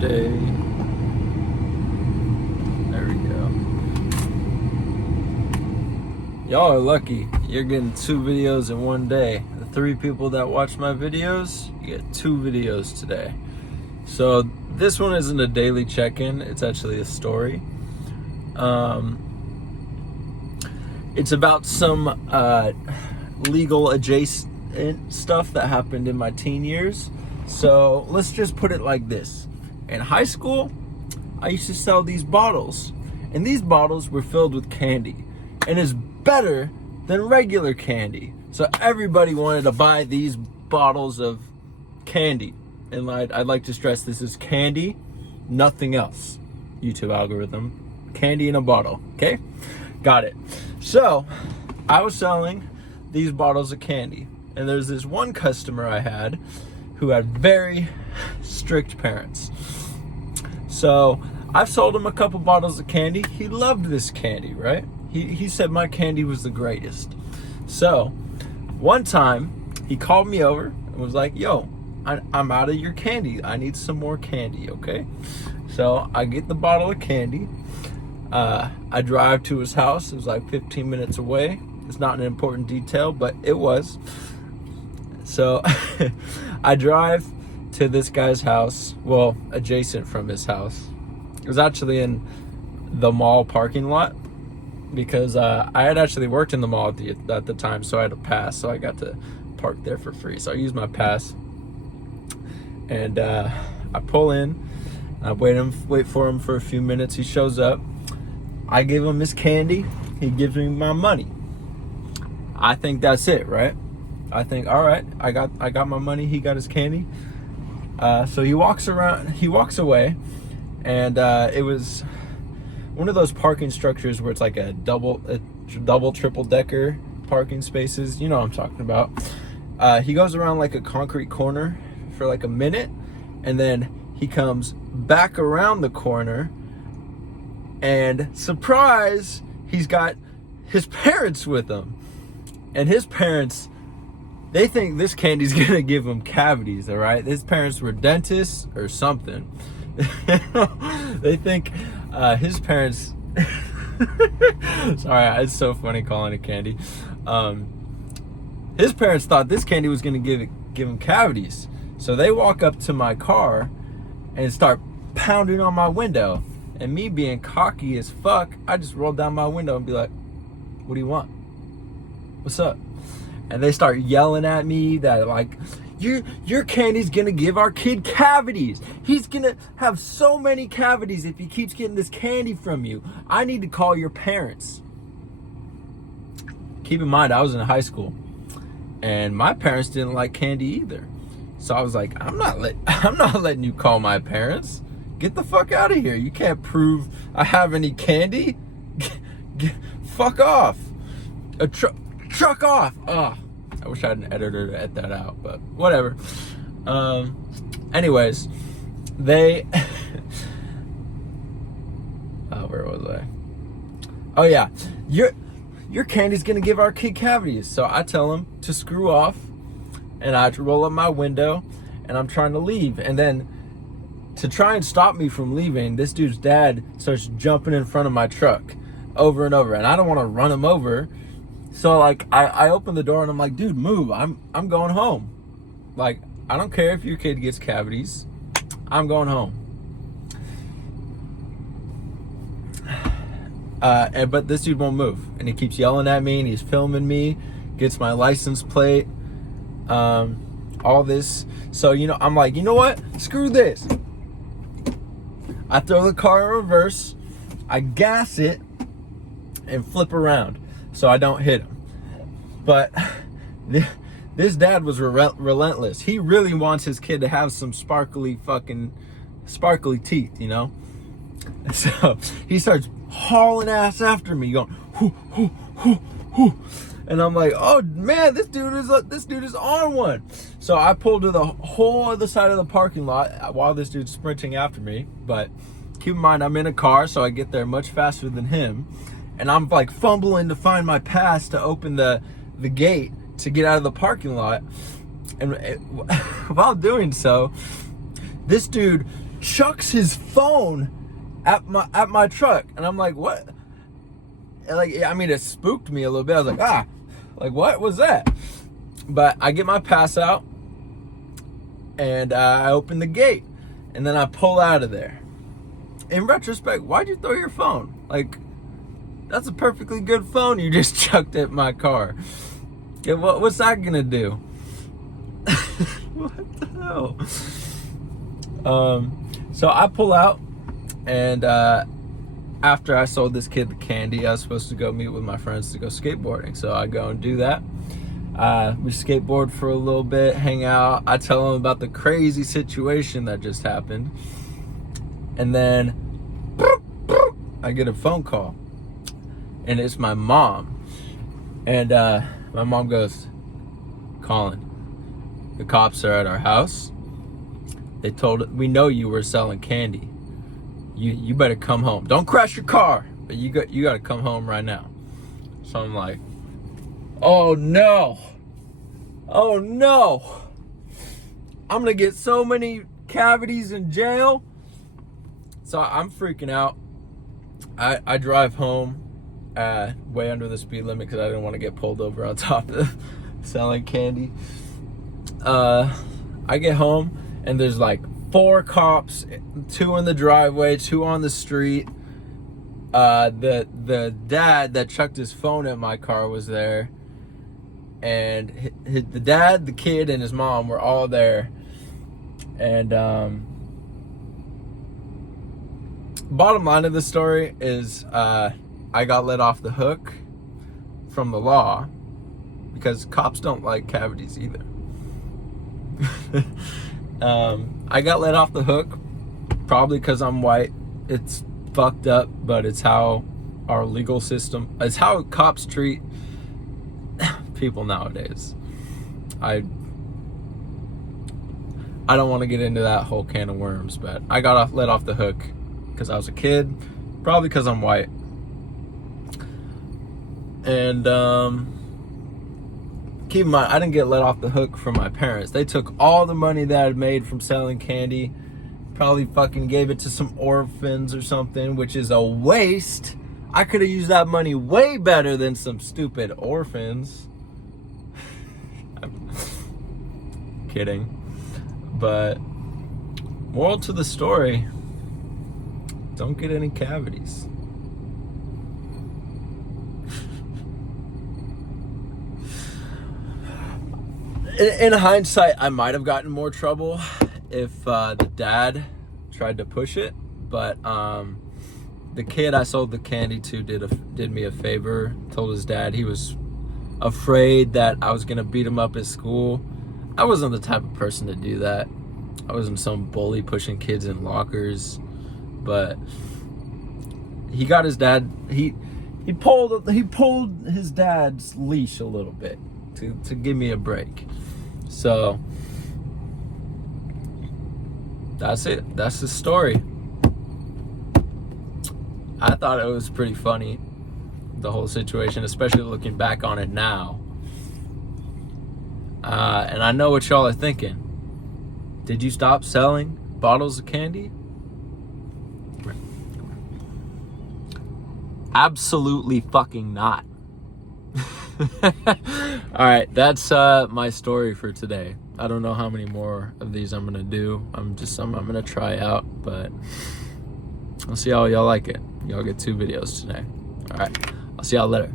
Thursday. There we go. Y'all are lucky. You're getting 2 videos in one day. The 3 people that watch my videos, you get 2 videos today. So this one isn't a daily check-in. It's actually a story. It's about some legal adjacent stuff that happened in my teen years. So let's just put it like this. In high school, I used to sell these bottles, and these bottles were filled with candy, and it's better than regular candy. So everybody wanted to buy these bottles of candy. And I'd like to stress, this is candy, nothing else. YouTube algorithm. Candy in a bottle, okay? Got it. So I was selling these bottles of candy, and there's this one customer I had who had very strict parents. So I've sold him a couple bottles of candy. He loved this candy, right? He said my candy was the greatest. So one time he called me over and was like, yo, I'm out of your candy. I need some more candy, okay? So I get the bottle of candy. I drive to his house. It was like 15 minutes away. It's not an important detail, but it was. So I drive to this guy's house, well, adjacent from his house. It was actually in the mall parking lot because I had actually worked in the mall at the time, so I had a pass, so I got to park there for free. So I used my pass, and I pull in. I wait for him for a few minutes. He shows up. I give him his candy. He gives me my money. I think that's it, right? I think, all right, I got my money. He got his candy. So he walks away, and it was one of those parking structures where it's like a double, triple decker parking spaces. You know what I'm talking about. He goes around like a concrete corner for like a minute, and then he comes back around the corner, and surprise, he's got his parents with him. And his parents, they think this candy's gonna give him cavities, all right? His parents were dentists or something. They think his parents, sorry, it's so funny calling it candy. His parents thought this candy was gonna give him cavities. So they walk up to my car and start pounding on my window. And me being cocky as fuck, I just roll down my window and be like, what do you want? What's up? And they start yelling at me that like, your candy's gonna give our kid cavities. He's gonna have so many cavities if he keeps getting this candy from you. I need to call your parents. Keep in mind, I was in high school, and my parents didn't like candy either. So I was like, I'm not letting you call my parents. Get the fuck out of here. You can't prove I have any candy. Fuck off. Truck off. Oh, I wish I had an editor to edit that out, but whatever. Anyways, they where was I? Oh yeah, your candy's gonna give our kid cavities. So I tell him to screw off, and I roll up my window, and I'm trying to leave, and then to try and stop me from leaving, this dude's dad starts jumping in front of my truck over and over, and I don't want to run him over. So like I open the door and I'm like, dude, move. I'm going home. Like, I don't care if your kid gets cavities. I'm going home. But this dude won't move, and he keeps yelling at me, and he's filming me, gets my license plate, all this. So, I'm like, you know what? Screw this. I throw the car in reverse, I gas it, and flip around so I don't hit him. But this dad was relentless. He really wants his kid to have some sparkly teeth, So he starts hauling ass after me, going, hoo, hoo, hoo, hoo. And I'm like, oh man, this dude is on one. So I pulled to the whole other side of the parking lot while this dude's sprinting after me. But keep in mind, I'm in a car, so I get there much faster than him. And I'm like fumbling to find my pass to open the gate to get out of the parking lot. And while doing so, this dude chucks his phone at my truck, and I'm like, what? And like, I mean, it spooked me a little bit. I was like, like, what was that? But I get my pass out, and I open the gate, and then I pull out of there. In retrospect, why'd you throw your phone? Like, that's a perfectly good phone you just chucked at my car. Yeah, what's that gonna do? What the hell? So I pull out, and after I sold this kid the candy, I was supposed to go meet with my friends to go skateboarding. So I go and do that. We skateboard for a little bit, hang out. I tell them about the crazy situation that just happened. And then I get a phone call, and it's my mom. And my mom goes, Colin, the cops are at our house. We know you were selling candy. You better come home. Don't crash your car, but you got to come home right now. So I'm like, oh no, I'm gonna get so many cavities in jail. So I'm freaking out. I drive home way under the speed limit because I didn't want to get pulled over on top of selling candy. I get home, and there's like 4 cops, 2 in the driveway, 2 on the street. The dad that chucked his phone at my car was there, and the dad, the kid, and his mom were all there. And bottom line of the story is I got let off the hook from the law because cops don't like cavities either. I got let off the hook probably because I'm white. It's fucked up, but it's how our legal system, it's how cops treat people nowadays. I don't want to get into that whole can of worms, but I got let off the hook because I was a kid, probably because I'm white. And keep in mind, I didn't get let off the hook from my parents. They took all the money that I'd made from selling candy, probably fucking gave it to some orphans or something, which is a waste. I could have used that money way better than some stupid orphans. I'm kidding. But moral to the story, don't get any cavities. In hindsight, I might have gotten more trouble if the dad tried to push it, but the kid I sold the candy to did me a favor. Told his dad he was afraid that I was gonna beat him up at school. I wasn't the type of person to do that. I wasn't some bully pushing kids in lockers, but he got his dad. He pulled his dad's leash a little bit to give me a break. So that's it. That's the story. I thought it was pretty funny, the whole situation, especially looking back on it now. And I know what y'all are thinking. Did you stop selling bottles of candy? Absolutely fucking not. All right, that's my story for today. I don't know how many more of these I'm gonna do. I'm gonna try out, but I'll see how y'all like it. Y'all get 2 videos today. All right, I'll see y'all later.